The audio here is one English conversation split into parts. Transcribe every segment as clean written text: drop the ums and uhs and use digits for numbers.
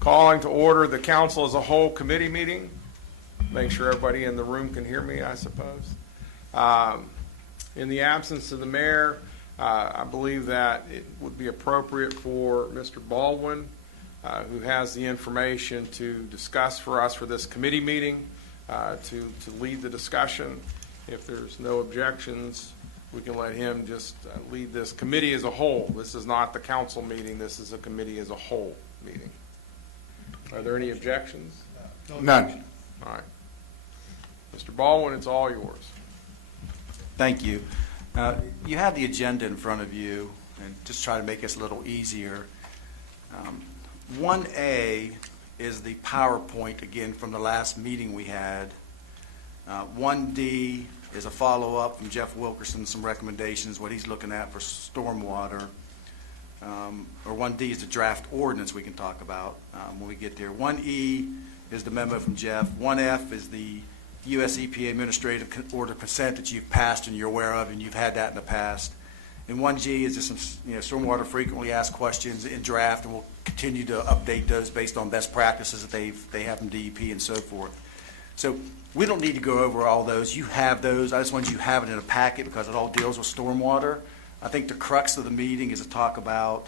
Calling to order the council as a whole committee meeting. Make sure everybody in the room can hear me, I suppose. In the absence of the mayor, I believe that it would be appropriate for Mr. Baldwin, who has the information to discuss for us for this committee meeting, to lead the discussion. If there's no objections, we can let him just lead this committee as a whole. This is not the council meeting. This is a committee as a whole meeting. Are there any objections? None. All right. Mr. Baldwin, it's all yours. Thank you. You have the agenda in front of you, and just try to make this a little easier. 1A is the PowerPoint, again, from the last meeting we had. 1D is a follow-up from Jeff Wilkerson, some recommendations, what he's looking at for stormwater. Or 1D is the draft ordinance we can talk about when we get there. 1E is the memo from Jeff. 1F is the U.S. EPA administrative order consent that you've passed and you're aware of, and you've had that in the past. And 1G is just some stormwater frequently asked questions in draft, and we'll continue to update those based on best practices that they have from DEP and so forth. So we don't need to go over all those. You have those. I just wanted you to have it in a packet because it all deals with stormwater. I think the crux of the meeting is to talk about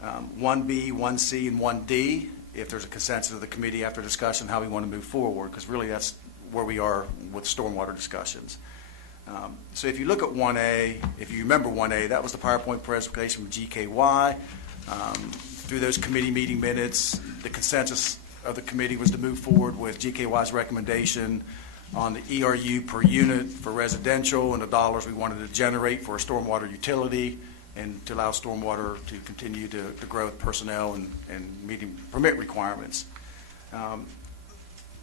1B, 1C, and 1D, if there's a consensus of the committee after discussion, how we want to move forward, because really that's where we are with stormwater discussions. So if you look at 1A, if you remember 1A, that was the PowerPoint presentation from GKY. Through those committee meeting minutes, the consensus of the committee was to move forward with GKY's recommendation on the ERU per unit for residential and the dollars we wanted to generate for a stormwater utility, and to allow stormwater to continue to grow with personnel and meeting permit requirements.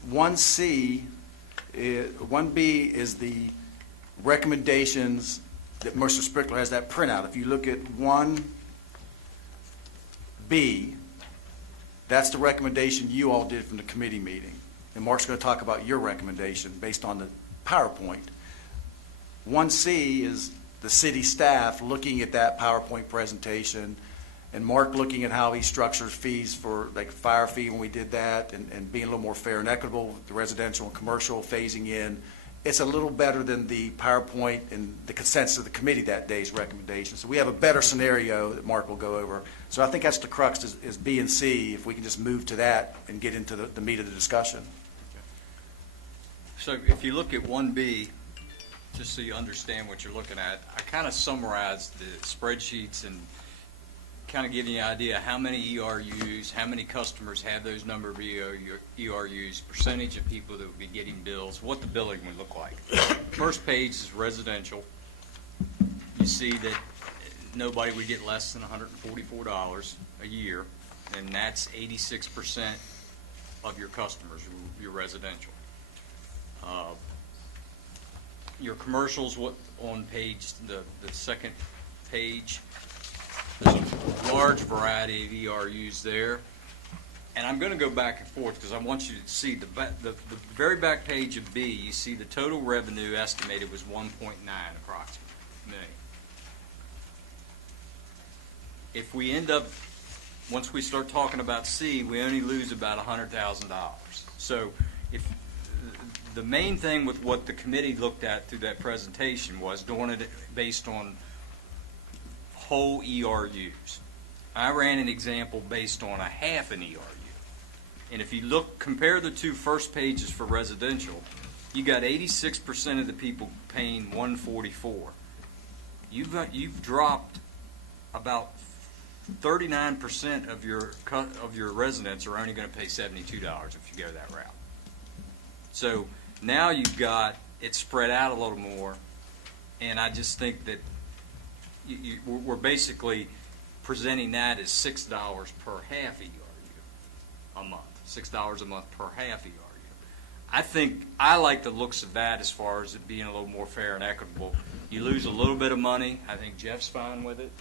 1C, 1B is the recommendations that Mr. Sprickler has that printout. If you look at 1B, that's the recommendation you all did from the committee meeting. And Mark's going to talk about your recommendation based on the PowerPoint. 1C is the city staff looking at that PowerPoint presentation, and Mark looking at how he structures fees for like fire fee when we did that, and being a little more fair and equitable with the residential and commercial phasing in. It's a little better than the PowerPoint and the consensus of the committee that day's recommendation. So we have a better scenario that Mark will go over. So I think that's the crux is B and C, if we can just move to that and get into the meat of the discussion. So if you look at 1B, just so you understand what you're looking at, I kind of summarized the spreadsheets and kind of giving you an idea how many ERUs, how many customers have those number of ERUs, percentage of people that would be getting bills, what the billing would look like. First page is residential. You see that nobody would get less than $144 a year, and that's 86% of your customers, your residential. Your commercials, what on page, the second page, there's a large variety of ERUs there. And I'm going to go back and forth because I want you to see the very back page of B, you see the total revenue estimated was 1.9 approximately million. If we end up, once we start talking about C, we only lose about $100,000. So if the main thing with what the committee looked at through that presentation was doing it based on whole ERUs. I ran an example based on a half an ERU. And if you compare the two first pages for residential, you got 86% of the people paying $144. You've dropped about 39% of your residents are only going to pay $72 if you go that route. So now you've got it spread out a little more, and I just think that we're basically presenting that as $6 per half ERU a month, $6 a month per half ERU. I like the looks of that as far as it being a little more fair and equitable. You lose a little bit of money. I think Jeff's fine with it.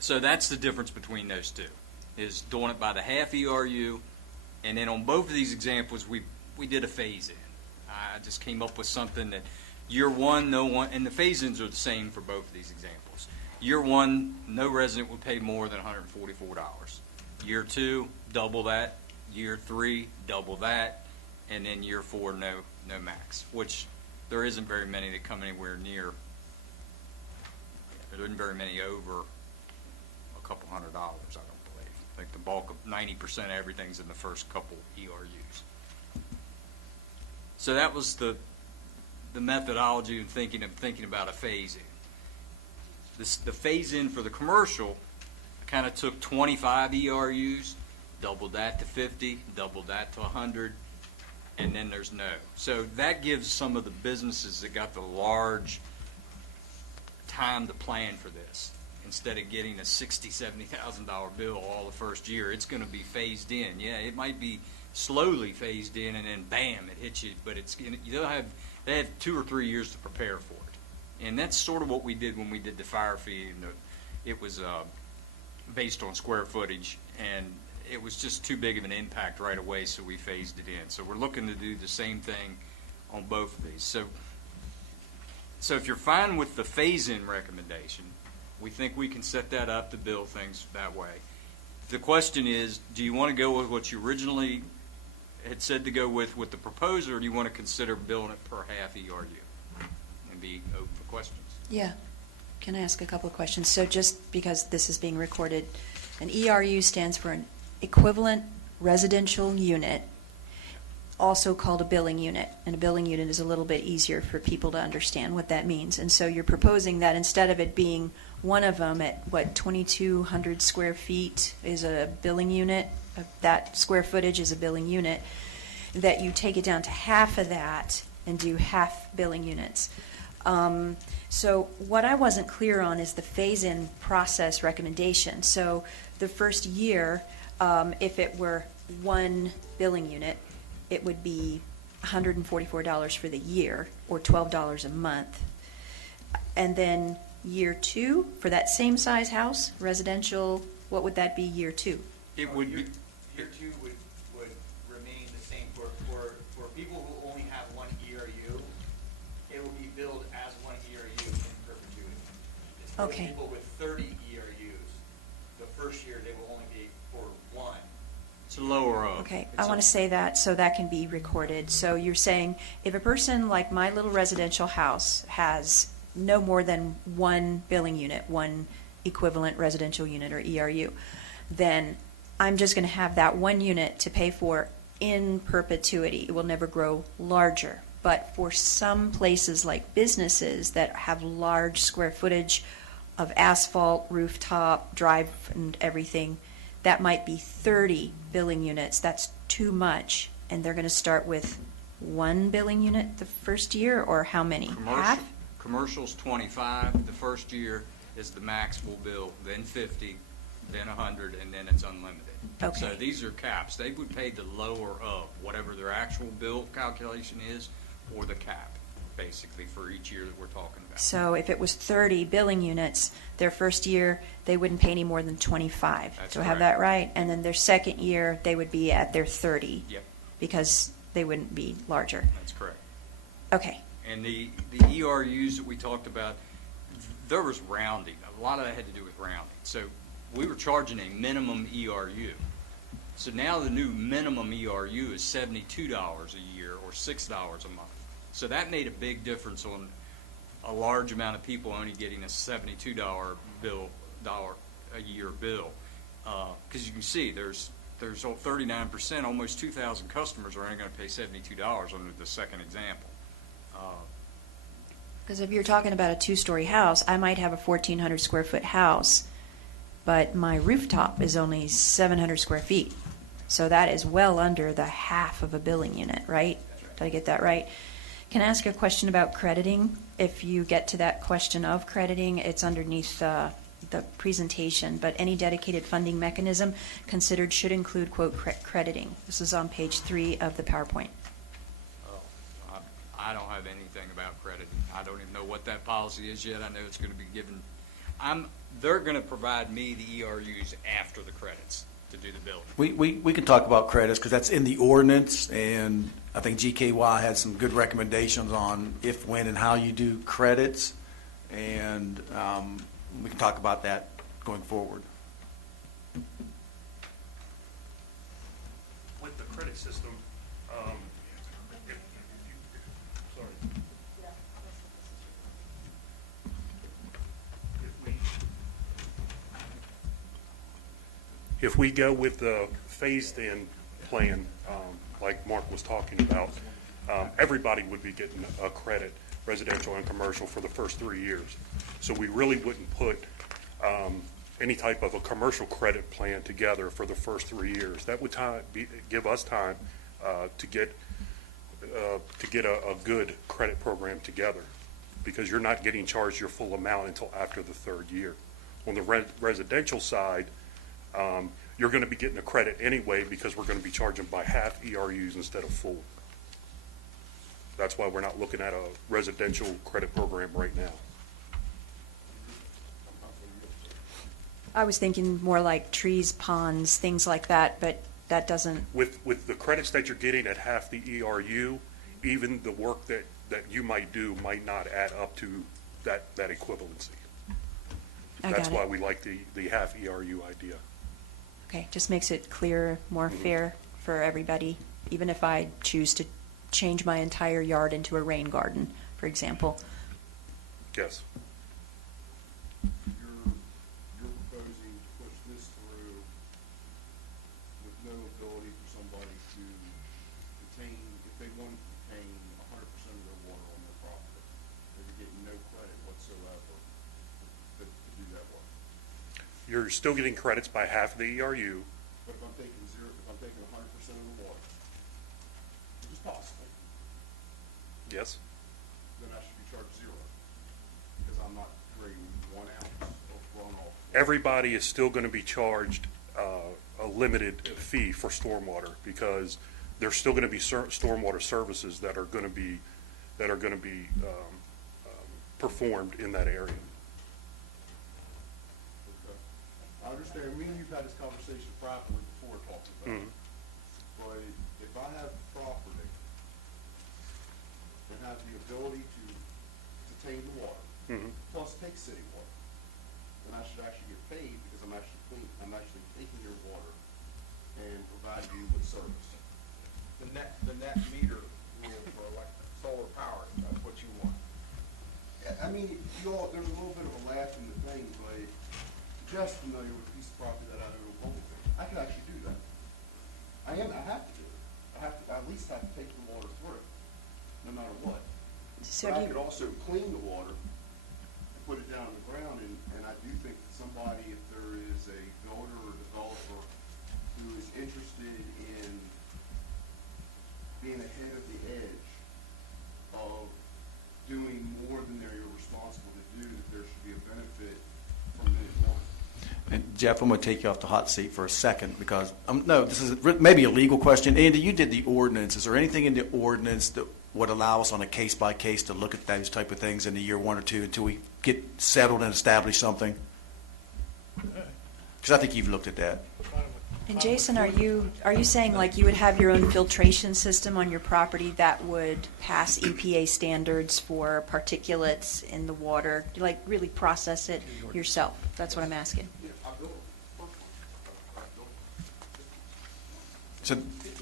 So that's the difference between those two, is doing it by the half ERU. And then on both of these examples, we did a phase-in. I just came up with something that year one, no one, and the phase-ins are the same for both of these examples. Year one, no resident would pay more than $144. Year 2, double that. Year 3, double that. And then year 4, no max, which there isn't very many that come anywhere near. There isn't very many over a couple $100, I don't believe. I think the bulk of 90% of everything's in the first couple ERUs. So that was the methodology and thinking about a phase in. The phase in for the commercial, I kind of took 25 ERUs, doubled that to 50, doubled that to 100, and then there's no. So that gives some of the businesses that got the large time to plan for this. Instead of getting a $60,000, $70,000 bill all the first year, it's going to be phased in. Yeah, it might be slowly phased in, and then bam, it hits you. But they have 2 or 3 years to prepare for it, and that's sort of what we did when we did the fire fee. And it was based on square footage, and it was just too big of an impact right away, so we phased it in. So we're looking to do the same thing on both of these. So if you're fine with the phase-in recommendation, we think we can set that up to bill things that way. The question is, do you want to go with what you originally had said to go with the proposer, or do you want to consider billing it per half ERU and be open for questions? Yeah. Can I ask a couple of questions? So just because this is being recorded, an ERU stands for an equivalent residential unit, also called a billing unit. And a billing unit is a little bit easier for people to understand what that means. And so you're proposing that instead of it being one of them at, 2,200 square feet is a billing unit, that square footage is a billing unit, that you take it down to half of that and do half billing units. So what I wasn't clear on is the phase-in process recommendation. So the first year, if it were one billing unit, it would be $144 for the year, or $12 a month. And then year 2, for that same size house, residential, what would that be year 2? It would be. Year 2 would remain the same. For people who only have one ERU, it will be billed as one ERU in perpetuity. It's for Okay. people with 30 ERUs, the first year they will only be for one. It's lower of. Okay, It's I want a- to say that so that can be recorded. So you're saying if a person like my little residential house has no more than one billing unit, one equivalent residential unit or ERU, then I'm just going to have that one unit to pay for in perpetuity. It will never grow larger. But for some places like businesses that have large square footage of asphalt, rooftop, drive, and everything, that might be 30 billing units. That's too much. And they're going to start with one billing unit the first year, or how many? Half? Commercial's 25, the first year is the max we'll bill, then 50, then 100, and then it's unlimited. Okay. So these are caps. They would pay the lower of whatever their actual bill calculation is, or the cap, basically, for each year that we're talking about. So if it was 30 billing units, their first year, they wouldn't pay any more than 25. That's Do I have correct. that right? And then their second year, they would be at their 30. Yep. Because they wouldn't be larger. That's correct. Okay. And the ERUs that we talked about, there was rounding. A lot of that had to do with rounding. So we were charging a minimum ERU. So now the new minimum ERU is $72 a year, or $6 a month. So that made a big difference on a large amount of people only getting a $72 dollar a year bill. Because you can see there's 39%, almost 2,000 customers are only going to pay $72 under the second example. Because if you're talking about a 2-story house, I might have a 1,400 square foot house, but my rooftop is only 700 square feet. So that is well under the half of a billing unit, right? Did I get that right? Can I ask a question about crediting? If you get to that question of crediting, it's underneath the presentation, but any dedicated funding mechanism considered should include, quote, crediting. This is on page 3 of the PowerPoint. I don't have anything about credit. I don't even know what that policy is yet. I know it's going to be given. They're going to provide me the ERUs after the credits to do the billing. We can talk about credits because that's in the ordinance, and I think GKY had some good recommendations on if, when, and how you do credits, and we can talk about that going forward. credit system, sorry. If we go with the phased-in plan, like Mark was talking about, everybody would be getting a credit, residential and commercial, for the first 3 years. So we really wouldn't put any type of a commercial credit plan together for the first 3 years. That would give us time to get a good credit program together, because you're not getting charged your full amount until after the 3rd year. On the residential side, you're going to be getting a credit anyway, because we're going to be charging by half ERUs instead of full. That's why we're not looking at a residential credit program right now. I was thinking more like trees, ponds, things like that, but that doesn't, With the credits that you're getting at half the ERU, even the work that you might do might not add up to that equivalency. I got That's why it. we like the half ERU idea. Okay, just makes it clearer, more fair for everybody, even if I choose to change my entire yard into a rain garden, for example. Yes. You're proposing to push this through with no ability for somebody to retain, if they want to retain 100% of their water on their property, they're getting no credit whatsoever to do that work. You're still getting credits by half the ERU. But if I'm taking 100% of the water, which is possible, Yes. then I should be charged zero, because I'm not creating 1 ounce of runoff. Everybody is still going to be charged a limited fee for stormwater, because there's still going to be stormwater services that are going to be performed in that area. Okay. I understand, me and you've had this conversation privately before talking about it. But if I have property that has the ability to detain the water, plus take city water, then I should actually get paid, because I'm actually taking your water and providing you with service. The net meter rule for solar power, that's what you want. I mean, there's a little bit of a laugh in the thing, but Jeff's familiar with a piece of property that I own in Wilmington. I can actually do that. I have to do it. I at least have to take the water through, no matter what. So But do I could you, also clean the water and put it down on the ground, and I do think that somebody, if there is a builder or developer who is interested in being ahead of the edge of doing more than they're responsible to do, that there should be a benefit from minute one. And Jeff, I'm going to take you off the hot seat for a second, because, no, this is maybe a legal question. Andy, you did the ordinance. Is there anything in the ordinance that would allow us on a case-by-case to look at those type of things in a year 1 or 2 until we get settled and establish something? Because I think you've looked at that. and Jason, are you saying like you would have your own filtration system on your property that would pass EPA standards for particulates in the water? Like really process it yourself? That's what I'm asking. Yeah, I built a first one. I built So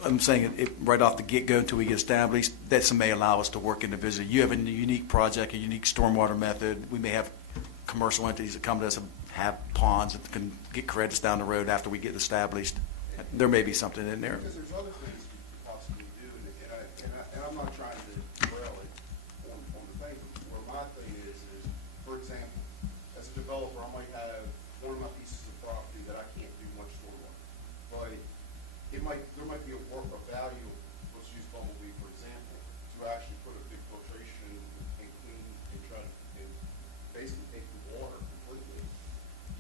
I'm saying it right off the get-go until we get established, that may allow us to work individually. You have a unique project, a unique stormwater method. We may have commercial entities that come to us and have ponds that can get credits down the road after we get established. There may be something in there. Because there's other things we could possibly do, and I'm not trying to derail it on the thing. Where my thing is, for example, as a developer, I might have one of my pieces of property that I can't do much stormwater. But there might be a value, let's use Bumblebee, for example, to actually put a big filtration and clean and try to, and basically take the water completely,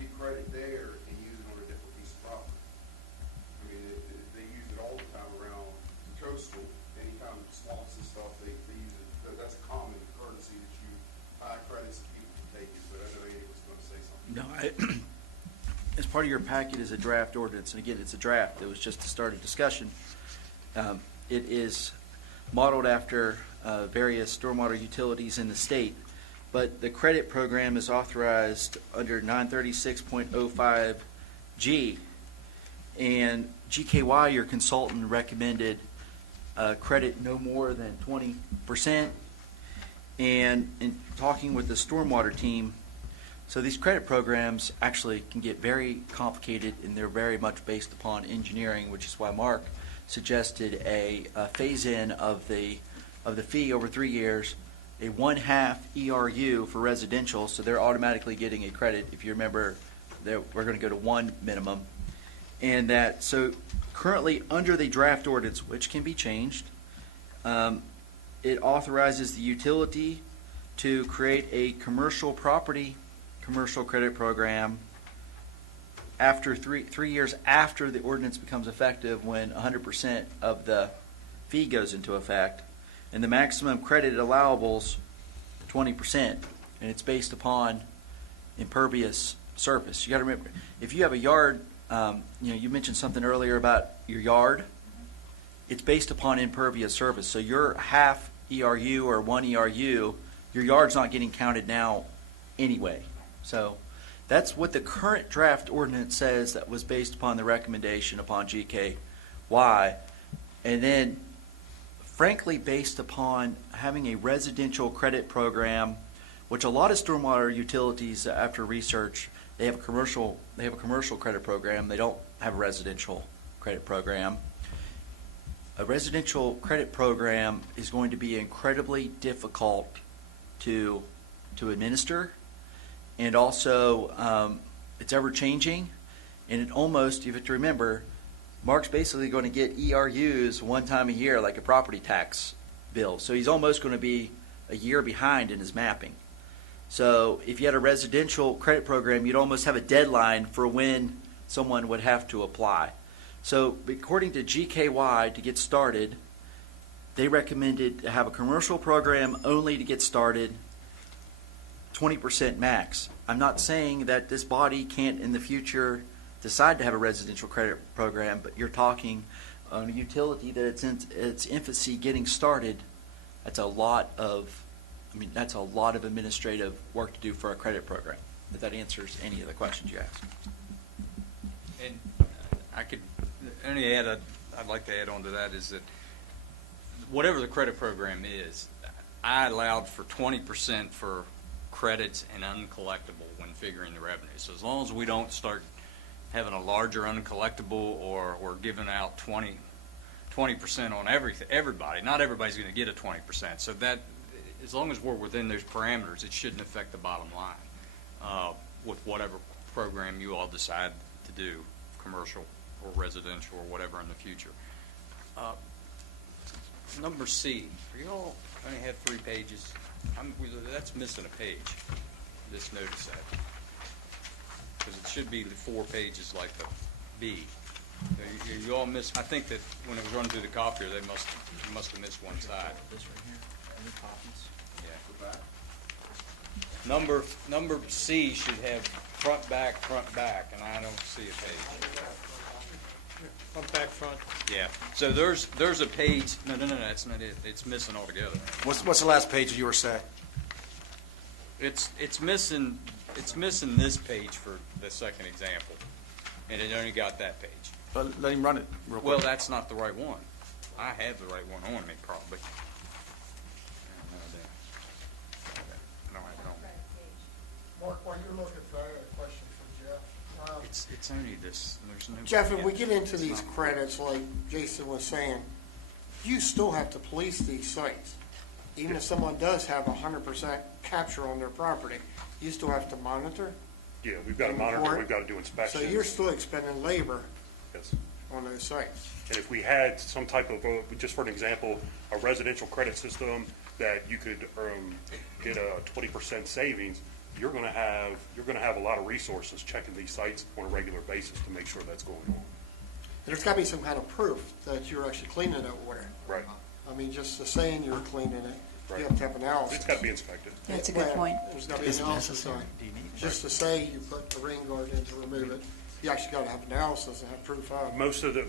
get credit there, and use it on a different piece of property. I mean, they use it all the time around the coastal, anytime swamps and stuff, they use it. That's a common courtesy that you buy credits and people can take it, but I know Andy was gonna say something. No, as part of your packet is a draft ordinance, and again, it's a draft. It was just to start a discussion. It is modeled after various stormwater utilities in the state, but the credit program is authorized under 936.05G, And GKY, your consultant, recommended credit no more than 20%. And in talking with the stormwater team, so these credit programs actually can get very complicated, and they're very much based upon engineering, which is why Mark suggested a phase-in of the fee over 3 years, a 1/2 ERU for residential, so they're automatically getting a credit. If you remember, we're going to go to 1 minimum. And that, so currently under the draft ordinance, which can be changed, it authorizes the utility to create a commercial property commercial credit program after 3 years after the ordinance becomes effective, when 100% of the fee goes into effect. And the maximum credit allowable's 20%, and it's based upon impervious surface. You got to remember, if you have a yard, you mentioned something earlier about your yard. It's based upon impervious surface. So your 1/2 ERU or 1 ERU, your yard's not getting counted now anyway. So that's what the current draft ordinance says, that was based upon the recommendation upon GKY. And then, frankly, based upon having a residential credit program, which a lot of stormwater utilities, after research, they have a commercial credit program. They don't have a residential credit program. A residential credit program is going to be incredibly difficult to administer, and also it's ever changing, and it almost, you have to remember, Mark's basically going to get ERUs 1 time a year, like a property tax bill. So he's almost going to be a year behind in his mapping. So if you had a residential credit program, you'd almost have a deadline for when someone would have to apply. So according to GKY, to get started, they recommended to have a commercial program only to get started, 20% max. I'm not saying that this body can't in the future decide to have a residential credit program, but you're talking on a utility that it's in its infancy getting started. That's a lot of administrative work to do for a credit program. If that answers any of the questions you asked. And I could only I'd like to add on to that is that whatever the credit program is, I allowed for 20% for credits and uncollectible when figuring the revenue. So as long as we don't start having a larger uncollectible, or we're giving out 20% on everybody, not everybody's going to get a 20%. So that, as long as we're within those parameters, it shouldn't affect the bottom line with whatever program you all decide to do, commercial or residential or whatever in the future. Number C, you all only have 3 pages. That's missing a page, this notice set. Because it should be the 4 pages like the B. You all missed, I think that when it was run through the copier, they must have missed one side. This right here, any copies? Yeah. Number C should have front, back, and I don't see a page. Front, back, front. Yeah, so there's a page, no, that's not it. It's missing altogether. What's the last page of yours say? It's missing this page for the second example, and it only got that page. Let him run it real quick. Well, that's not the right one. I have the right one on me, probably. No, I don't. Mark, while you're looking for that, I got a question for Jeff. It's only this, there's no. Jeff, if we get into these credits, like Jason was saying, you still have to police these sites. Even if someone does have 100% capture on their property, you still have to monitor. Yeah, we've got to monitor, Report. we've got to do inspections. So you're still expending labor Yes. on those sites. And if we had some type of, just for an example, a residential credit system that you could get a 20% savings, you're going to have a lot of resources checking these sites on a regular basis to make sure that's going on. And there's got to be some kind of proof that you're actually cleaning that water. Right. I mean, just the saying you're cleaning it, Right. you have to have analysis. It's got to be inspected. That's a good point. There's got to be analysis on it. Just to say you put the rain guard in to remove it, you actually got to have analysis and have proof of it. Most of the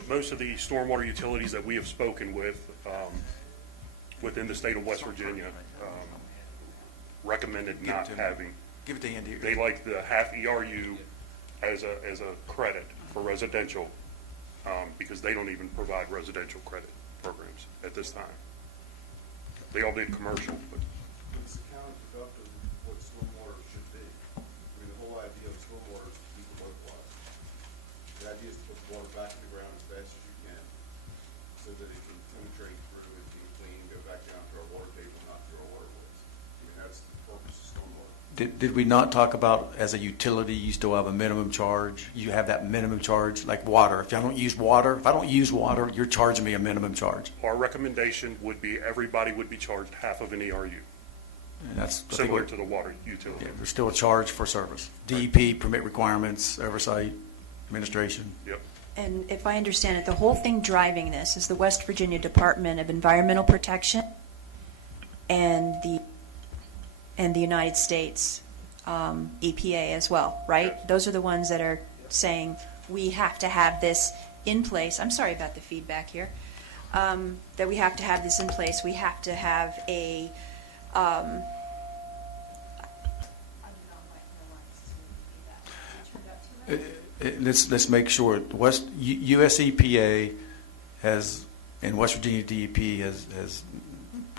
stormwater utilities that we have spoken with within the state of West Virginia recommended Give it not to me. having. Give it to Andy. They like the 1/2 ERU as a credit for residential, because they don't even provide residential credit programs at this time. They all did commercial, but It's counterproductive what stormwater should be. I mean, the whole idea of stormwater is to keep it localized. The idea is to put the water back in the ground as fast as you can, so that it can penetrate through and be clean, go back down to our water table, not to our waterways. I mean, that's the purpose of stormwater. Did we not talk about, as a utility, you still have a minimum charge? You have that minimum charge, like water. If I don't use water, you're charging me a minimum charge. our recommendation would be everybody would be charged half of an ERU, And that's, I think similar we're- to the water utility. yeah, there's still a charge for service. DEP, permit requirements, oversight, administration. Yep. And if I understand it, the whole thing driving this is the West Virginia Department of Environmental Protection and the United States EPA as well, right? Yes. Those are the ones that are saying, we have to have this in place. I'm sorry about the feedback here. That we have to have this in place. We have to have a, Let's make sure, US EPA has, and West Virginia DEP has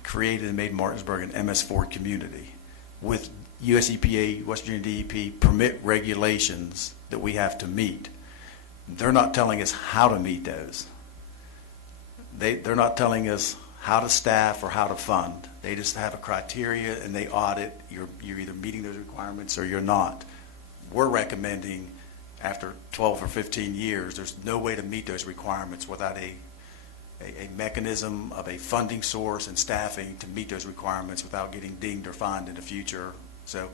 created and made Martinsburg an MS4 community with US EPA, West Virginia DEP permit regulations that we have to meet. They're not telling us how to meet those. They're not telling us how to staff or how to fund. They just have a criteria and they audit. You're either meeting those requirements or you're not. We're recommending, after 12 or 15 years, there's no way to meet those requirements without a mechanism of a funding source and staffing to meet those requirements without getting dinged or fined in the future. So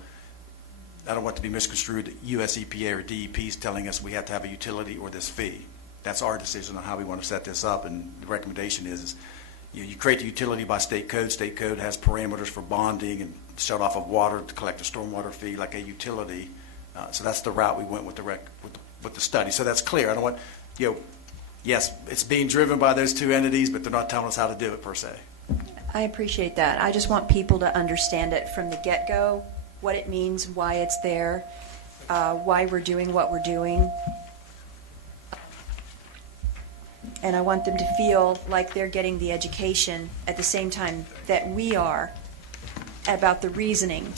I don't want to be misconstrued that US EPA or DEP is telling us we have to have a utility or this fee. That's our decision on how we want to set this up, and the recommendation is you create the utility by state code. State code has parameters for bonding and shut off of water to collect a stormwater fee like a utility. So that's the route we went with the study. So that's clear. I don't want, yes, it's being driven by those two entities, but they're not telling us how to do it per se. I appreciate that. I just want people to understand it from the get-go, what it means, why it's there, why we're doing what we're doing. And I want them to feel like they're getting the education at the same time that we are about the reasoning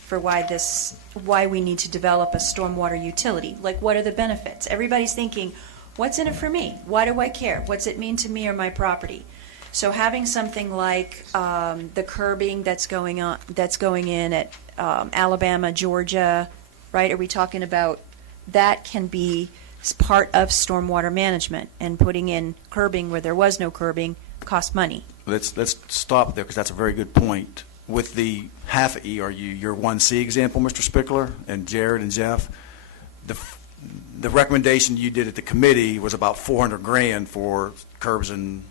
for why we need to develop a stormwater utility. Like, what are the benefits? Everybody's thinking, what's in it for me? Why do I care? What's it mean to me or my property? So having something like the curbing that's going in at Alabama, Georgia, right? Are we talking about that can be part of stormwater management, and putting in curbing where there was no curbing cost money? Let's stop there because that's a very good point. With the half ERU, your 1C example, Mr. Spickler and Jared and Jeff, the recommendation you did at the committee was about $400,000 for curbs and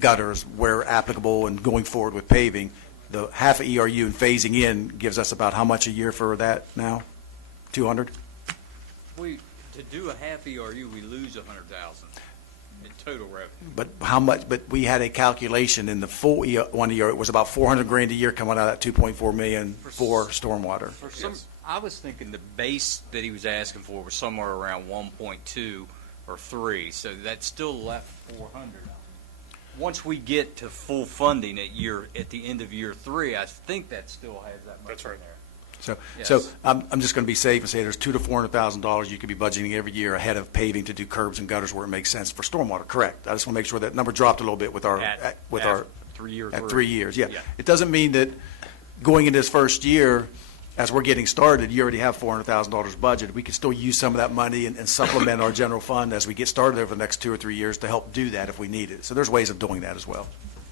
gutters where applicable and going forward with paving. The half ERU and phasing in gives us about how much a year for that now? 200? To do a half ERU, we lose $100,000 in total revenue. But how much? But we had a calculation in the full one year. It was about $400,000 a year coming out of that 2.4 million for stormwater. For some, I was thinking the base that he was asking for was somewhere around 1.2 or 3, so that still left 400. Once we get to full funding at the end of year 3, I think that still has that much That's right. in there. So, Yes. so I'm just going to be safe and say there's $200,000 to $400,000 you could be budgeting every year ahead of paving to do curbs and gutters where it makes sense for stormwater. Correct. I just want to make sure that number dropped a little bit with our At 3 years. at 3 years. Yeah. Yeah. It doesn't mean that going into this first year, as we're getting started, you already have $400,000 budgeted. We can still use some of that money and supplement our general fund as we get started over the next 2 or 3 years to help do that if we need it. So there's ways of doing that as well.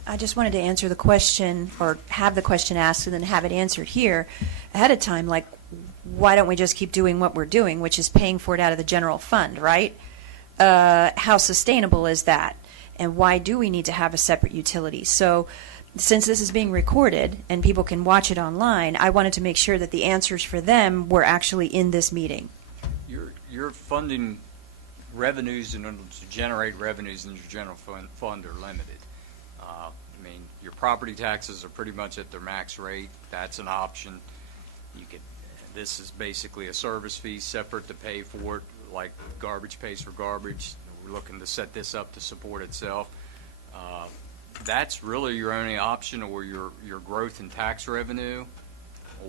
I just wanted to answer the question, or have the question asked and then have it answered here ahead of time, like, why don't we just keep doing what we're doing, which is paying for it out of the general fund, right? How sustainable is that? And why do we need to have a separate utility? So since this is being recorded and people can watch it online, I wanted to make sure that the answers for them were actually in this meeting. Your funding revenues in order to generate revenues in your general fund are limited. I mean, your property taxes are pretty much at their max rate. That's an option. This is basically a service fee separate to pay for it, like garbage pays for garbage. we're looking to set this up to support itself. That's really your only option, or your growth in tax revenue,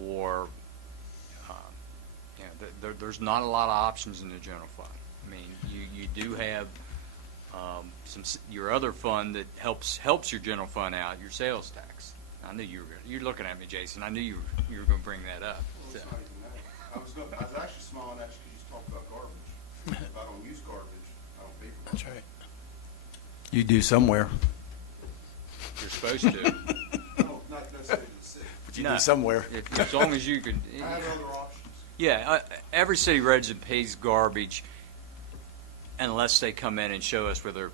or, there's not a lot of options in the general fund. I mean, you do have your other fund that helps your general fund out, your sales tax. I knew you're looking at me, Jason. I knew you were going to bring that up. Well, it's not even that. I was actually smiling at you because you talked about garbage. If I don't use garbage, I don't pay for it. That's right. You do somewhere. You're supposed to. No, not necessarily the city. But you No. do somewhere. As long as you can. I have other options. Yeah, every city resident pays garbage unless they come in and show us where they're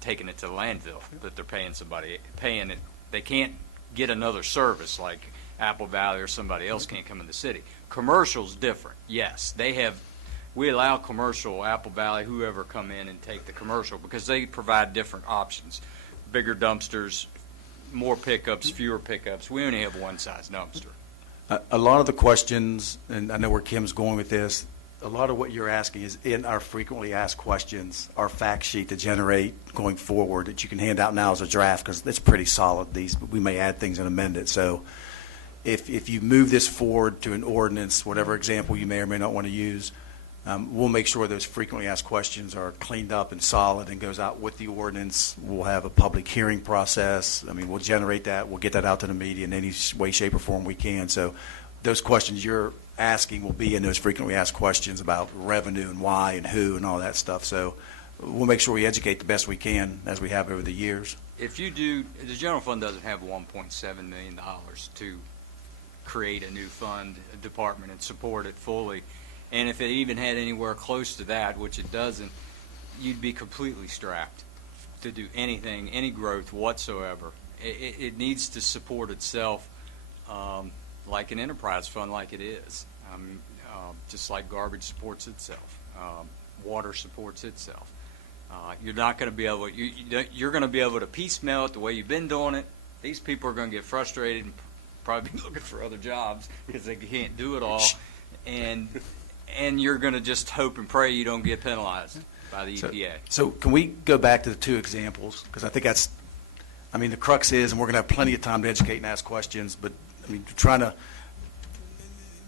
taking it to the landfill, that they're paying it. They can't get another service like Apple Valley or somebody else can't come in the city. Commercial's different. Yes, we allow commercial, Apple Valley, whoever come in and take the commercial because they provide different options. Bigger dumpsters, more pickups, fewer pickups. We only have one size dumpster. A lot of the questions, and I know where Kim's going with this, a lot of what you're asking is in our frequently asked questions, our fact sheet to generate going forward that you can hand out now as a draft because it's pretty solid. We may add things and amend it. So if you move this forward to an ordinance, whatever example you may or may not want to use, we'll make sure those frequently asked questions are cleaned up and solid and goes out with the ordinance. We'll have a public hearing process. I mean, we'll generate that. We'll get that out to the media in any way, shape, or form we can. So those questions you're asking will be in those frequently asked questions about revenue and why and who and all that stuff. So we'll make sure we educate the best we can as we have over the years. If you do, the general fund doesn't have $1.7 million to create a new fund, a department, and support it fully. And if it even had anywhere close to that, which it doesn't, you'd be completely strapped to do anything, any growth whatsoever. It needs to support itself like an enterprise fund like it is, just like garbage supports itself, water supports itself. You're not going to be able, you're going to be able to piecemeal it the way you've been doing it. These people are going to get frustrated and probably be looking for other jobs because they can't do it all. And you're going to just hope and pray you don't get penalized by the EPA. So can we go back to the two examples? Because I think that's, I mean, the crux is, and we're going to have plenty of time to educate and ask questions, but I mean, trying to,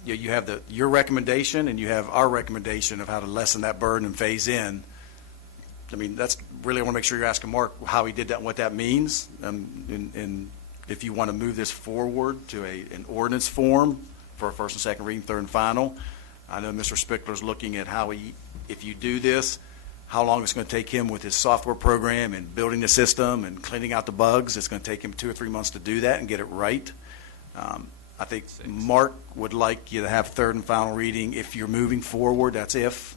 you have your recommendation and you have our recommendation of how to lessen that burden and phase in. I mean, that's really, I want to make sure you're asking Mark how he did that and what that means. And if you want to move this forward to an ordinance form for a first and second reading, third and final. I know Mr. Spickler's looking at how if you do this, how long it's going to take him with his software program and building the system and cleaning out the bugs. It's going to take him 2 or 3 months to do that and get it right. I think Mark would like you to have third and final reading if you're moving forward. That's if.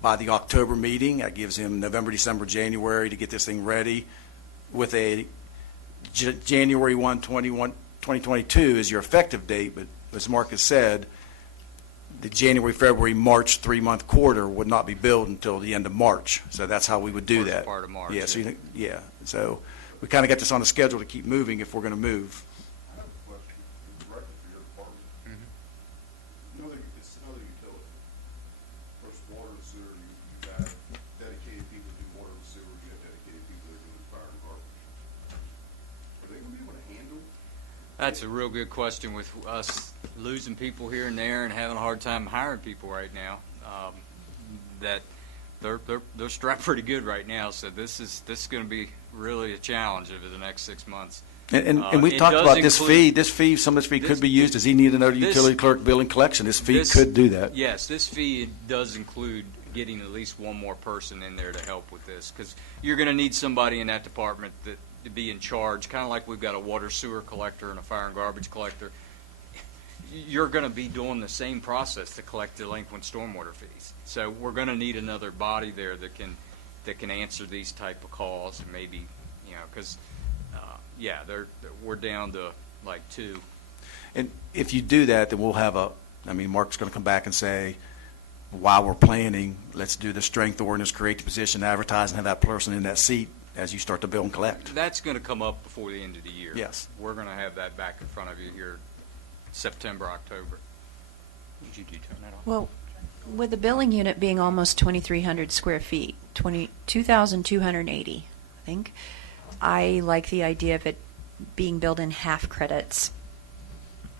By the October meeting, that gives him November, December, January to get this thing ready with a January 1, 2022 is your effective date, but as Mark has said, the January, February, March 3-month quarter would not be billed until the end of March. So that's how we would do First that. part of March, Yeah. So yeah. So we kind of got this on the schedule to keep moving if we're going to move. I have a question directly for your department. It's another utility. First, water and sewer, you've got dedicated people to do water and sewer, you have dedicated people that are doing fire and garbage. Are they going to be able to handle? That's a real good question with us losing people here and there and having a hard time hiring people right now. That they're strapped pretty good right now, so this is going to be really a challenge over the next 6 months. And we've It talked does about this include- fee. Some of this fee this- could be used. Does he need another this- utility clerk billing collection? This fee could do that. Yes, this fee does include getting at least one more person in there to help with this, because you're going to need somebody in that department to be in charge, kind of like we've got a water sewer collector and a fire and garbage collector. You're going to be doing the same process to collect delinquent stormwater fees. So we're going to need another body there that can answer these type of calls, and maybe, because we're down to like 2. And if you do that, then we'll have Mark's going to come back and say, while we're planning, let's do the strength ordinance, create the position, advertise, and have that person in that seat as you start to bill and collect. That's going to come up before the end of the year. Yes. We're going to have that back in front of you here September, October. Did you turn that off? Well, With the billing unit being almost 2,300 square feet, 2,280, I think, I like the idea of it being billed in half credits.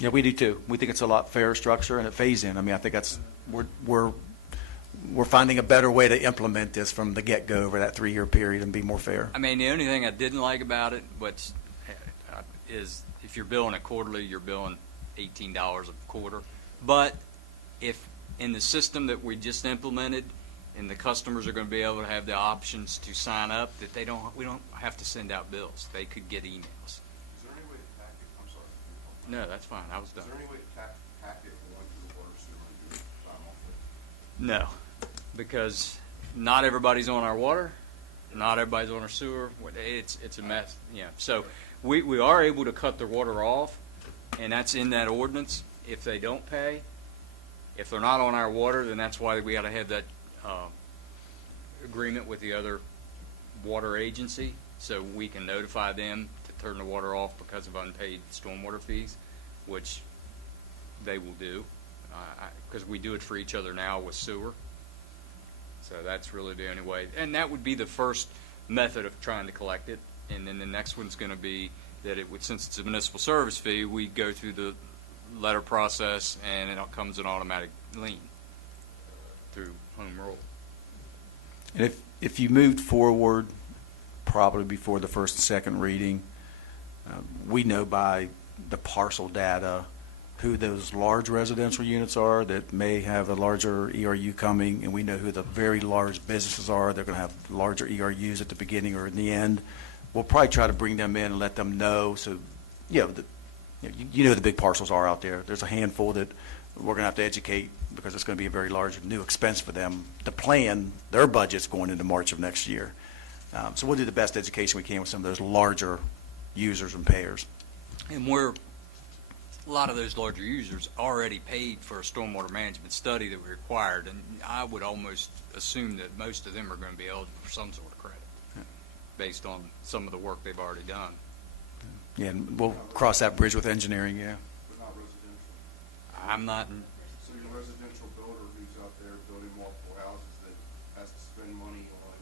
Yeah, we do too. We think it's a lot fairer structure and it phase in. I mean, I think that's, we're finding a better way to implement this from the get-go over that 3-year period and be more fair. I mean, the only thing I didn't like about it, is if you're billing it quarterly, you're billing $18 a quarter. But if in the system that we just implemented, and the customers are going to be able to have the options to sign up, that we don't have to send out bills. They could get emails. Is there any way to pack it, I'm sorry. No, that's fine. I was done. Is there any way to pack it going to the water sewer and do it simultaneously? No, because not everybody's on our water, not everybody's on our sewer. It's a mess. Yeah. So we are able to cut their water off, and that's in that ordinance. If they don't pay, if they're not on our water, then that's why we got to have that agreement with the other water agency, so we can notify them to turn the water off because of unpaid stormwater fees, which they will do, because we do it for each other now with sewer. So that's really the only way, and that would be the first method of trying to collect it. And then the next one's going to be that it would, since it's a municipal service fee, we go through the letter process, and it comes an automatic lien through home rule. And if you moved forward, probably before the first and second reading, we know by the parcel data who those large residential units are that may have a larger ERU coming, and we know who the very large businesses are. They're going to have larger ERUs at the beginning or in the end. We'll probably try to bring them in and let them know. So, you know the big parcels are out there. There's a handful that we're going to have to educate because it's going to be a very large new expense for them to plan their budgets going into March of next year. So we'll do the best education we can with some of those larger users and payers. And a lot of those larger users already paid for a stormwater management study that we required, and I would almost assume that most of them are going to be eligible for some sort of credit based on some of the work they've already done. Yeah, and we'll cross that bridge with engineering, yeah. But not residential. I'm not, So your residential builder who's out there building multiple houses that has to spend money on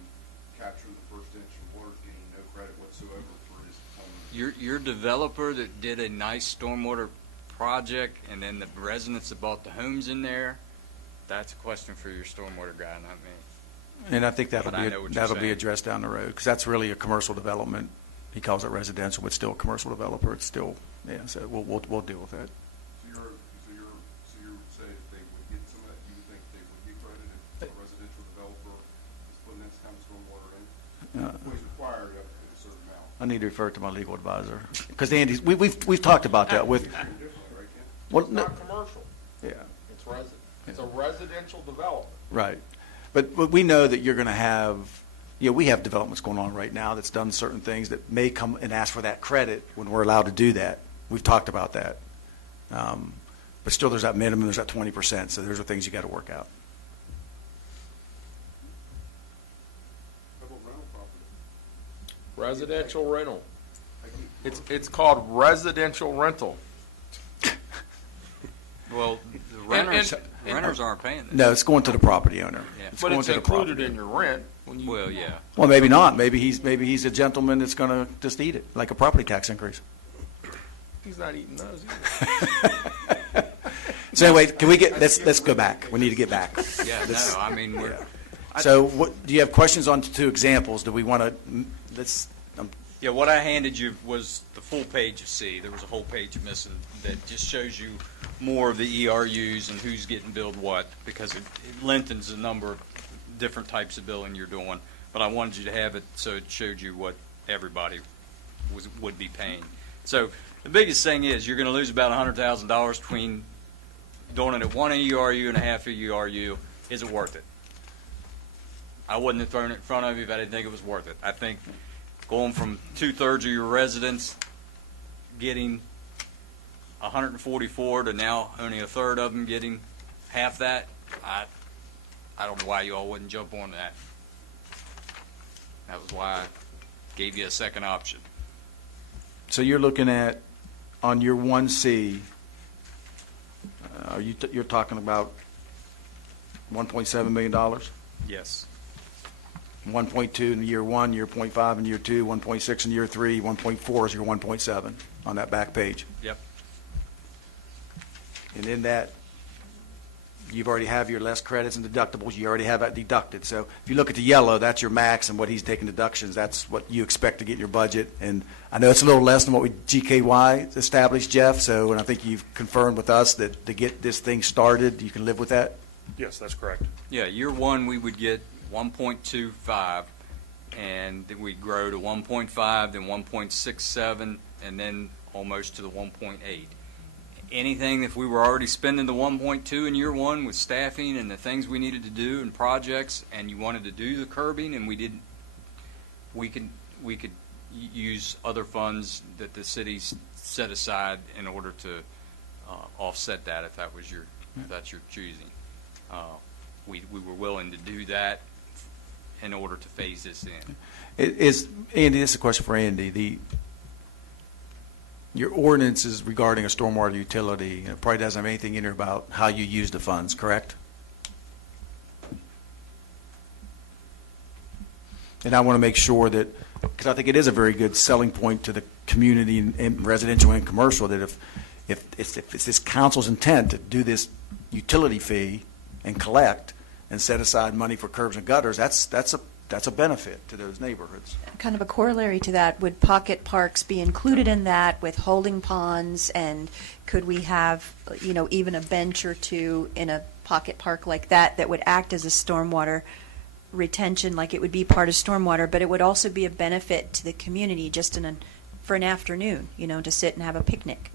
capturing the first inch of water is getting no credit whatsoever for his home. your developer that did a nice stormwater project, and then the residents that bought the homes in there, that's a question for your stormwater guy, not me. And I think But I know what you're that'll be saying. addressed down the road, because that's really a commercial development. He calls it residential, but still a commercial developer. It's still, yeah, so we'll deal with that. So you're saying if they would get some of that, you would think they would get credit if a residential developer is putting that kind of stormwater in? Well, he's required up to a certain amount. I need to refer to my legal advisor, because Andy, we've talked about that with, Differently, right, Ken? well, It's not commercial. yeah, It's a residential development. right. But we know that you're going to have, we have developments going on right now that's done certain things that may come and ask for that credit when we're allowed to do that. We've talked about that. But still, there's that minimum, there's that 20%, so those are things you got to work out. How about rental property? Residential rental. It's called residential rental. Well, the renters aren't paying this. No, it's going to the property owner. Yeah. But going it's to the included property. in your rent when you. Well, yeah. Well, maybe not. Maybe he's a gentleman that's going to just eat it, like a property tax increase. He's not eating those either. So anyway, can we get, let's go back. We need to get back. Yeah, no, I mean, Yeah. So what, do you have questions on the two examples? Do we want to, yeah, what I handed you was the full page of C. There was a whole page missing that just shows you more of the ERUs and who's getting billed what, because it lengthens the number of different types of billing you're doing. But I wanted you to have it so it showed you what everybody would be paying. So the biggest thing is you're going to lose about $100,000 between doing it at one ERU and a half ERU. Is it worth it? I wouldn't have thrown it in front of you if I didn't think it was worth it. I think going from 2/3 of your residents getting 144 to now only a third of them getting half that, I don't know why you all wouldn't jump on that. That was why I gave you a second option. so you're looking at, on your 1C, you're talking about $1.7 million? Yes. 1.2 in year one, year 0.5 in year two, 1.6 in year three, 1.4 is your 1.7 on that back page. Yep. And in that, you've already have your less credits and deductibles, you already have that deducted. So if you look at the yellow, that's your max, and what he's taking deductions, that's what you expect to get in your budget. And I know it's a little less than what we GKY established, Jeff, so, and I think you've confirmed with us that to get this thing started, you can live with that? Yes, that's correct. Yeah, year one, we would get 1.25, and then we'd grow to 1.5, then 1.67, and then almost to the 1.8. Anything, if we were already spending the 1.2 in year one with staffing and the things we needed to do and projects, and you wanted to do the curbing, and we didn't, we could use other funds that the city's set aside in order to offset that if that was if that's your choosing. We were willing to do that in order to phase this in. Andy, this is a question for Andy. Your ordinance is regarding a stormwater utility, and it probably doesn't have anything in there about how you use the funds, correct? And I want to make sure that, because I think it is a very good selling point to the community and residential and commercial, that if it's this council's intent to do this utility fee and collect and set aside money for curbs and gutters, that's a benefit to those neighborhoods. Kind of a corollary to that, would pocket parks be included in that with holding ponds? And could we have, even a bench or two in a pocket park like that would act as a stormwater retention, like it would be part of stormwater, but it would also be a benefit to the community just for an afternoon, to sit and have a picnic?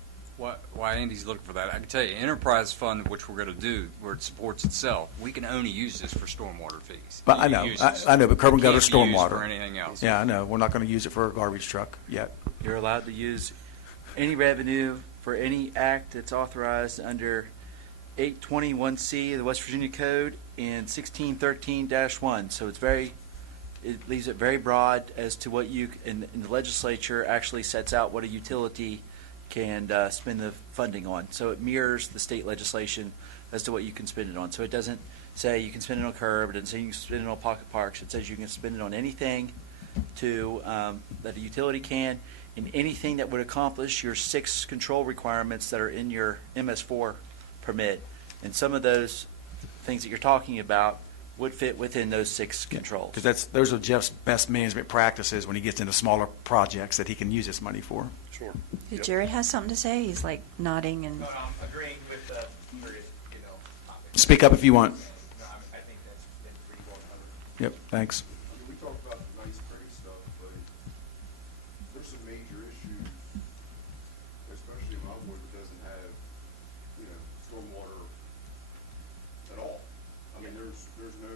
Why Andy's looking for that, I can tell you, enterprise fund, which we're going to do, where it supports itself, we can only use this for stormwater fees. But I know, but curb and gutter, Can't be used stormwater. for anything else. Yeah, I know. We're not going to use it for a garbage truck yet. You're allowed to use any revenue for any act that's authorized under 821C of the West Virginia Code and 1613-1. So it leaves it very broad as to what and the legislature actually sets out what a utility can spend the funding on. So it mirrors the state legislation as to what you can spend it on. So it doesn't say you can spend it on curb, it doesn't say you can spend it on pocket parks. It says you can spend it on anything that a utility can, and anything that would accomplish your 6 control requirements that are in your MS4 permit. And some of those things that you're talking about would fit within those 6 controls. Because those are Jeff's best management practices when he gets into smaller projects that he can use this money for. Sure. If Jared has something to say, he's like nodding and. No, I'm agreeing with the various, topics. Speak up if you want. No, I think that's been pretty well covered. Yep, thanks. We talked about the nice pretty stuff, but there's some major issues, especially in my ward that doesn't have, stormwater at all. I mean, there's no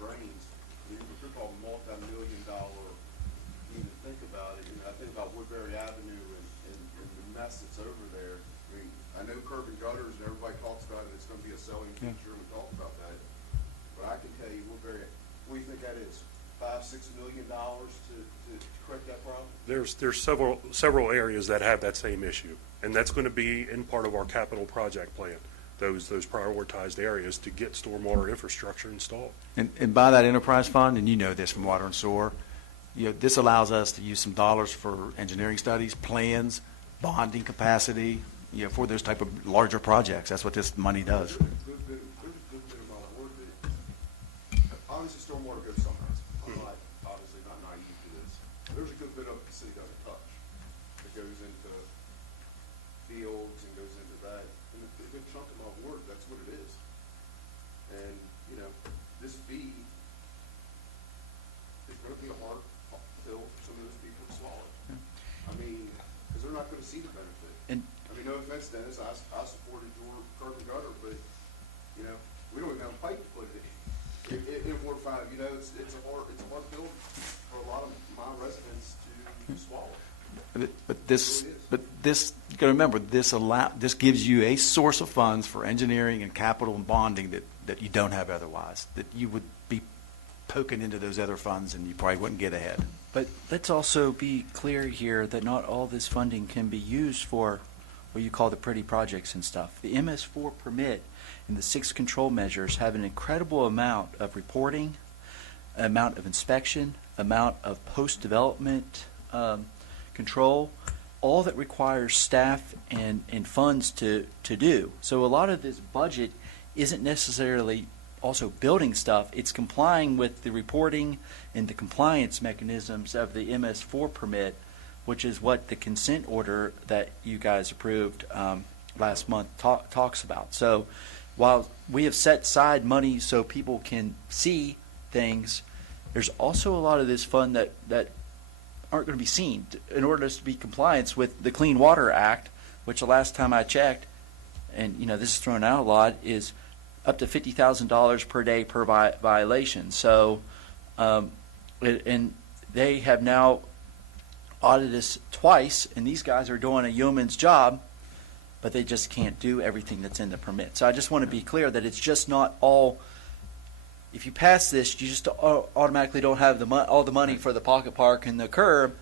drains. I mean, we're talking multi-million-dollar, think about it. I think about Woodbury Avenue and the mess that's over there. I mean, I know curb and gutters and everybody talks about it, it's gonna be a selling feature, and we talk about that. But I can tell you, Woodbury, what do you think that is? $5-6 million to correct that problem? There's several areas that have that same issue, and that's going to be in part of our capital project plan, those prioritized areas to get stormwater infrastructure installed. And by that enterprise fund, and you know this from water and sewer, this allows us to use some dollars for engineering studies, plans, bonding capacity, for those type of larger projects. That's what this money does. There's a good bit of my word that, obviously stormwater goes somewhere. I'm obviously not naive to this. There's a good bit of it the city doesn't touch. It goes into fields and goes into that. And a good chunk of my word, that's what it is. And, this fee is gonna be a hard pill for some of those people to swallow. I mean, because they're not gonna see the benefit. And I mean, no offense, Dennis, I supported your curb and gutter, but, we don't even have a pipe to put it in Ward 5. It's a hard pill for a lot of my residents to swallow. But this, you gotta remember, this gives you a source of funds for engineering and capital and bonding that you don't have otherwise, that you would be poking into those other funds and you probably wouldn't get ahead. But let's also be clear here that not all this funding can be used for what you call the pretty projects and stuff. The MS4 permit and the 6 control measures have an incredible amount of reporting, amount of inspection, amount of post-development control, all that requires staff and funds to do. So a lot of this budget isn't necessarily also building stuff, it's complying with the reporting and the compliance mechanisms of the MS4 permit, which is what the consent order that you guys approved last month talks about. So while we have set aside money so people can see things, there's also a lot of this fund that aren't going to be seen in order to be compliance with the Clean Water Act, which the last time I checked, and this is thrown out a lot, is up to $50,000 per day per violation. So, and they have now audited us twice, and these guys are doing a yeoman's job, but they just can't do everything that's in the permit. So I just want to be clear that it's just not all. If you pass this, you just automatically don't have all the money for the pocket park and the curb.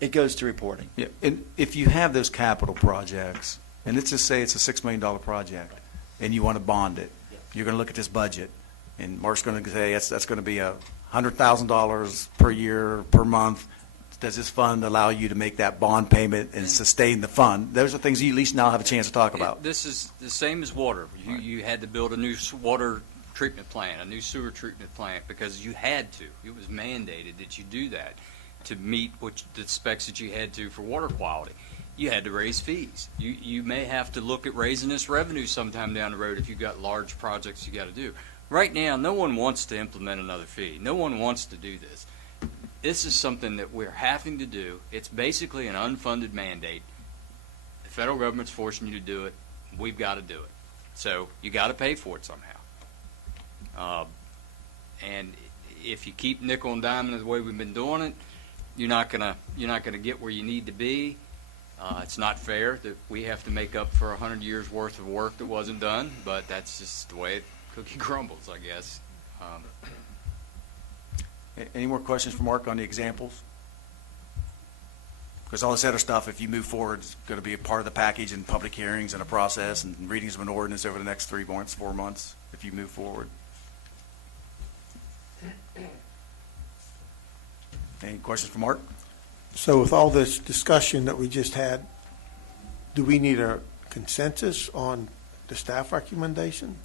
It goes to reporting. Yeah, and if you have those capital projects, and let's just say it's a $6 million project, and you want to bond it, you're going to look at this budget, and Mark's going to say that's going to be $100,000 per year, per month. Does this fund allow you to make that bond payment and sustain the fund? Those are things you at least now have a chance to talk about. This is the same as water. You had to build a new water treatment plant, a new sewer treatment plant, because you had to. It was mandated that you do that to meet the specs that you had to for water quality. You had to raise fees. You may have to look at raising this revenue sometime down the road if you've got large projects you got to do. Right now, no one wants to implement another fee. No one wants to do this. This is something that we're having to do. It's basically an unfunded mandate. The federal government's forcing you to do it. We've got to do it. So you got to pay for it somehow. And if you keep nickel and diming the way we've been doing it, you're not gonna get where you need to be. It's not fair that we have to make up for 100 years worth of work that wasn't done, but that's just the way cookie crumbles, I guess. Any more questions for Mark on the examples? Because all this other stuff, if you move forward, is going to be a part of the package and public hearings and a process and readings of an ordinance over the next 3 months, 4 months, if you move forward. Any questions for Mark? So with all this discussion that we just had, do we need a consensus on the staff recommendation?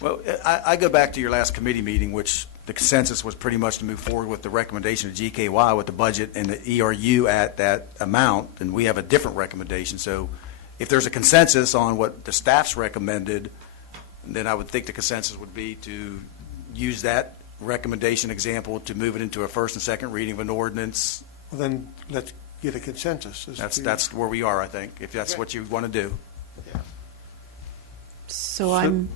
Well, I go back to your last committee meeting, which the consensus was pretty much to move forward with the recommendation of GKY with the budget and the ERU at that amount, and we have a different recommendation. So if there's a consensus on what the staff's recommended, then I would think the consensus would be to use that recommendation example to move it into a first and second reading of an ordinance. Well, then let's get a consensus. That's where we are, I think, if that's what you want to do. So I'm,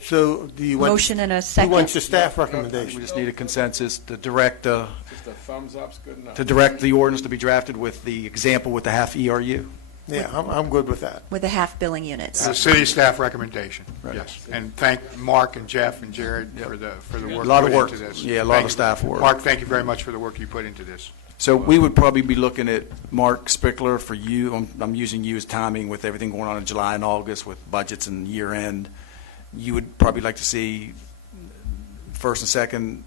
So do you want? motion and a second. Who wants the staff We recommendation? just need a consensus to direct the Just a thumbs up's good enough. ordinance to be drafted with the example with the half ERU. Yeah, I'm good with that. With the half billing units. The city staff recommendation, Right. yes. And thank Mark and Jeff and Jared for the work A lot of put work. into this. Yeah, a lot Thank of you. staff work. Mark, thank you very much for the work you put into this. So we would probably be looking at Mark Spickler for you. I'm using you as timing with everything going on in July and August with budgets and year end. You would probably like to see first and second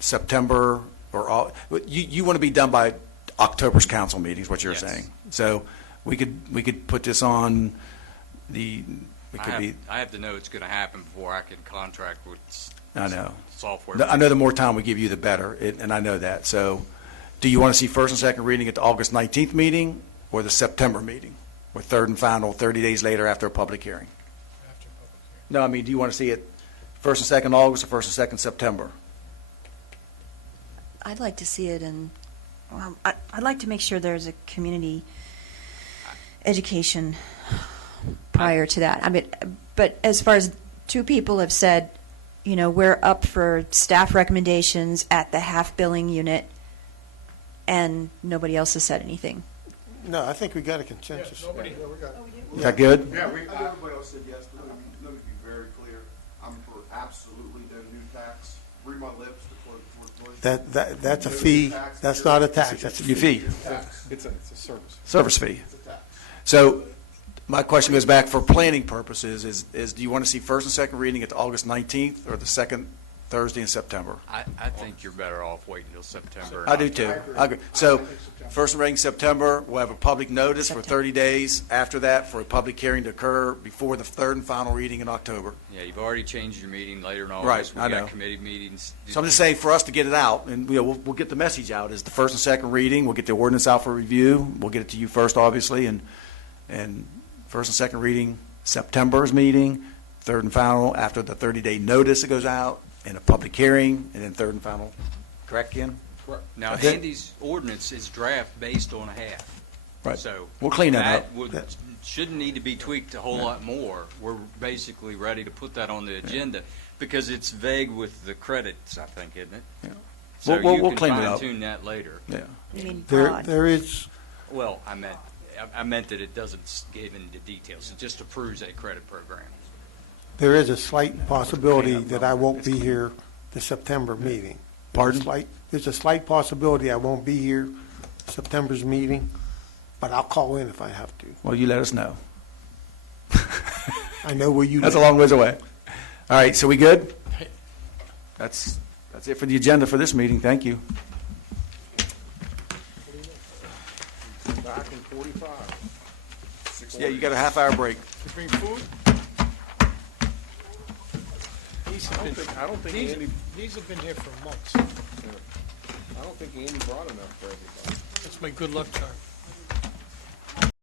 September or all. You want to be done by October's council meeting is what you're Yes. saying. So we could put this on the. It could be. I have to know it's going to happen before I can contract with I know. software. I know the more time we give you, the better, and I know that. So do you want to see first and second reading at the August 19th meeting or the September meeting, with third and final 30 days later after a public hearing? No, I mean, do you want to see it first and second August or first and second September? I'd like to see it in, well, I'd like to make sure there's a community education prior to that. I mean, but as far as two people have said, we're up for staff recommendations at the half billing unit, and nobody else has said anything. No, I think we got a consensus. Is that good? Yeah, everybody else said yes, but let me be very clear. I'm for absolutely no new tax. Read my lips. That's a fee. That's not a tax. That's a Your fee. It's a service. Service fee. It's a tax. So My question goes back for planning purposes, is do you want to see first and second reading at the August 19th or the second Thursday in September? I think you're better off waiting until September. I do too. I agree. So, first reading September, we'll have a public notice for 30 days after that for a public hearing to occur before the third and final reading in October. Yeah, you've already changed your meeting later in Right, August. I We know. got committee meetings. So I'm just saying, for us to get it out, and we'll get the message out, is the first and second reading, we'll get the ordinance out for review, we'll get it to you first, obviously, and first and second reading, September's meeting, third and final after the 30-day notice that goes out, and a public hearing, and then third and final. Correct, Ken? Now, That's it. Andy's ordinance is draft based on a half. Right. So. We'll clean that up. Shouldn't need to be tweaked a whole lot more. We're basically ready to put that on the agenda because it's vague with the credits, I think, isn't it? Yeah. So We'll you can clean it up. fine tune that later. Yeah. You mean There, broad? there is, Well, I meant that it doesn't give any details. It just approves a credit program. there is a slight possibility that I won't be here the September meeting. Pardon? There's a slight possibility I won't be here September's meeting, but I'll call in if I have to. Well, you let us know. I know where you That's a live. long ways away. All right, so we good? That's it for the agenda for this meeting. Thank you. Back in 45. Yeah, you got a half-hour break. You bring food? I don't think Andy, These have been here for months. I don't think Andy brought enough for everybody. That's my good luck charm.